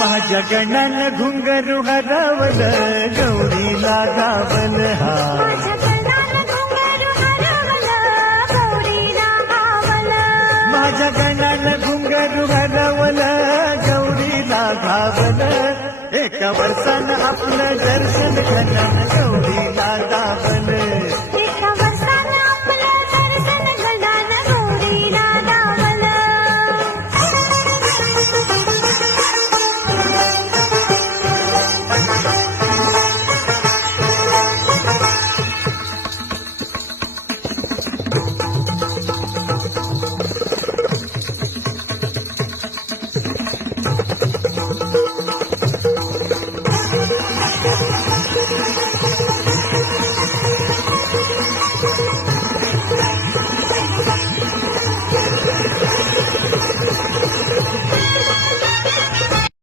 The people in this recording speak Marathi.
माझ्या गणानं घुंगरू हरवलं गौरीला गावल हा माझ्या गणानं घुंगरू हरवलं गौरीला घावलं एका वर्षानं आपलं दर्शन घडलं गौरीला गावल